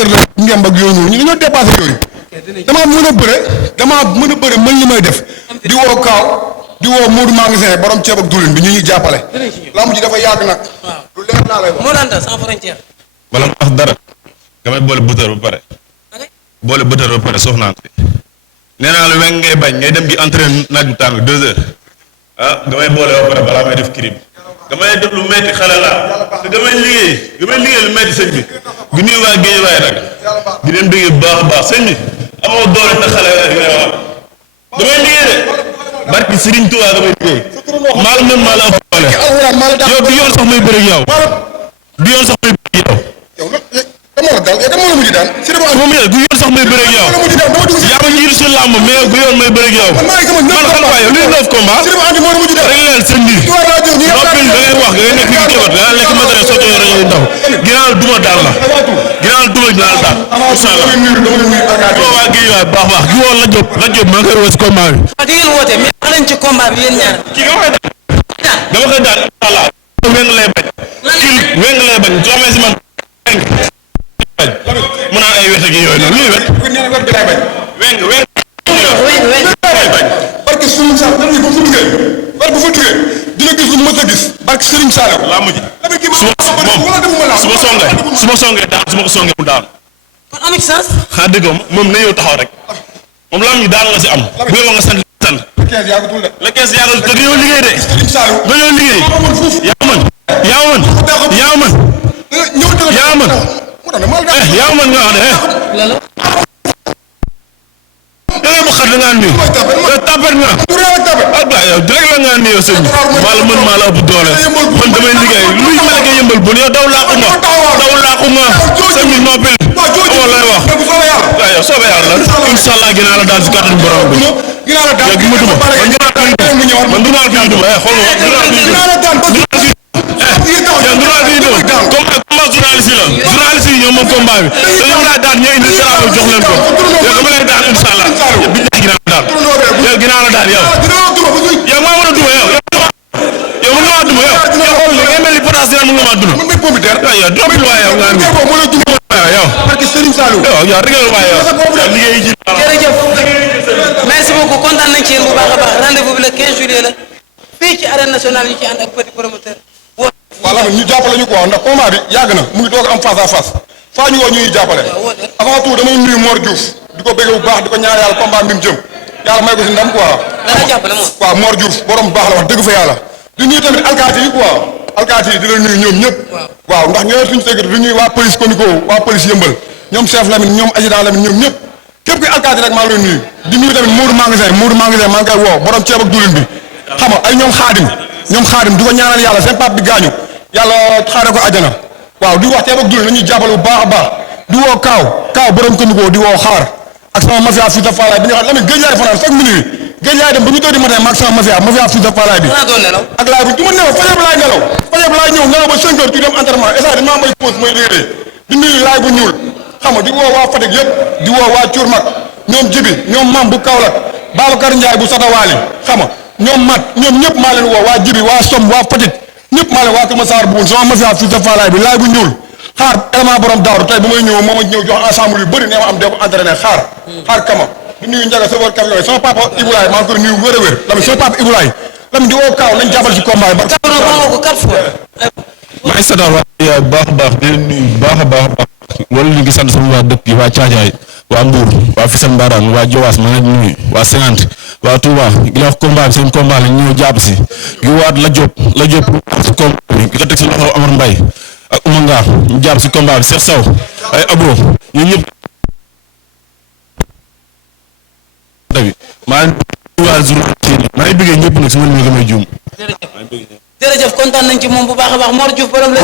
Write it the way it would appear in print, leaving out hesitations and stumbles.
affaire la ngem ak yooyu noonu ñu dañoo dépassé yooyu damaa mën a bëre mën li may def di woo Kaaw di woo Modou magasin borom ceeb ak diwlin bi ñu ñuy jàppale lamb ji dafa yàgg nag lu leer naa lay wax moo daan sans frontière bala ma wax dara damay boole bëtër ba pare boole bëtër ba pare soxnaan nee naa la weng ngay bañ ngay dem di entraîner naaj bu tàng 2 heures ah damay boole ba pare balaa may def crime damay def lu metti xale laa te damay liggéey lu metti sëñ bi gu nuyu waa géej waaye nag di leen bëggee bu baax a baax sëñ bi amoo doole te xale damay liggéey de barki Serigne Touba damay liggéey maa la mën maa la ëpp doole yow du yoon sax may bëre ak yow du yoon sax may bëre ak yow dama la dal dama la mujj daan si dama moom yow du yoon sax may bëre ak yow yaa ma jiitu si làmb mais du yoon may bëre ak yow man xam waaye yow li 9 combat rek leen sëñ bi noppil da ngay wax da ngay nekk fi kébat da lekk matériel soto yo rajo yu ndaw ginnaaw duma daal la ginnaaw duma daal daal inshallah ko waa gi waay baax gi woon la jóg maa ngi koy woo si combat bi di ngeen woote mais xalañ ci combat bi yéen ñaar kii nga koy dama koy daan inshallah weng lay bañ kii weng lay bañ soo amee si man mu naan ay wet ak yooyu noonu luy wet weng barke Serigne Sall bu fa duggee dina gis lu mës a gis barke Serigne Sall laa mujj su ma songee daan su ma ko songee mu daan kon amu ci sens xaa dëggoom moom na ñëw taxaw rek moom lam ñu daan la si am bu yow nga sant le 15 yàggatul te dañoo liggéey de dañoo liggéey yaa mën nga wax de dangay bu xat da ngaa nuyu tapet nga yow direct la ngaa nuyu sëñ bi maa la mën maa la ëpp doole man damay liggéey luy mel nga yëmbal bu yow daw laaxu nga sëñ bi noppil amoo lay wax waaw yow soobee yàlla inshallah ginaa la daan si kàttanu borom bi yow gi ma duma man dunaa fi ñu duma xool combat journaliste yi ñoom moom combat bi te ñoom laa daan ñoo indi dara jox leen ko yow dama lay daan inshallah bi ginnaaw la daan yow maa war a duma yow mën nga maa duma yow xool li ngay mel ni potasse dina mën nga maa duma yow dopil waay yow nga yow régal waay yow liggéey ji jërëjëf merci beaucoup kontaan nañ ci yéen bu baax a baax rendez-vous bi le 15 juillet la fii ci arène nationale ñu ci ànd ak petit promoteur voilà ñu jàppale ñu quoi ndax combat bi yàgg na mu ngi doog am face à face faa ñu woo ñuy jàppale avant tout damay nuyu Mor Diouf di ko bëgg bu baax di ko ñaan yàlla combat bi mu jëm yàlla may ko si ndam quoi waaw Mor Diouf borom bu baax la wax dëgg fa yàlla di nuyu tamit alkaati yi quoi alkaati yi di la nuyu ñoom ñëpp waaw ndax ñoo suñu sécurité du ñuy waa police Comico waa police yëmbal ñoom chef Lamine ñoom adjudant Lamine ñoom ñëpp képp kuy alkaati rek maa ngi lay nuyu di nuyu tamit Modou magasin maa ngi koy woo borom ceeb ak diwlin bi xam nga ay ñoom xaadim di ko ñaanal yàlla seen pap bi gaañu yàlla xaare ko àjjana waaw di wax ceeb ak diwlin nañuy jàppale bu baax a baax di woo kaaw borom Comico di woo xaar ak sama mafia fii sa faalaay bi nga xam Lamine géej laay fanaan chaque minute géej laay dem ba ñu di matin maag sama mafia fii sa faalaay bi ak laay bu du ma nelaw fajar laay ñëw nelaw ba 5 heures tu dem entraînement et ça damaa may pause mooy liggéey di nuyu laay bu ñuul xam nga di woo waa Fatick yëpp di woo waa Cuur Mag ñoom Jibi ñoom Mam bu Kaolack Babacar Ndiaye bu Satawaali xam nga ñoom Mat ñoom ñëpp maa leen woo waa Jibi waa Som waa Fatick ñëpp maa leen waa Kër Massar buun sama mafia fii sa faalaay bi laay bu ñuul xaar élément borom daaru tey bu may ñëw moom a ñëw jox ensemble yu bëri nee ma am dee ko entraîné xaar kama di nuyu Ndiaga Sofër camion yi sama papa Iboulaye maa ngi koy nuyu wér a wér Lamine sama papa Iboulaye Lamine di woo Kaaw nañ jàppal ci combat yi maa ngi sant waa baax a baax di leen nuyu baax a baax wala ñu ngi sant sama waa dëkk yi waa Caajaay waa Mbour waa Fissel Mbaraan waa Jowaas maa ngi leen nuyu waa Sénante waa Touba gi la wax combat bi seen combat la ñëw jàpp si gi waat la Diop si combat bi gi ko teg si loxo Amar Mbaye ak Oumanga ñu jàpp si combat bi Cheikh Sow ay abo ñu ñëpp maa ngi bëggee ñëpp nag si man mi nga may juum jërëjëf kontaan nañ ci moom bu baax a baax Mor Diouf borom la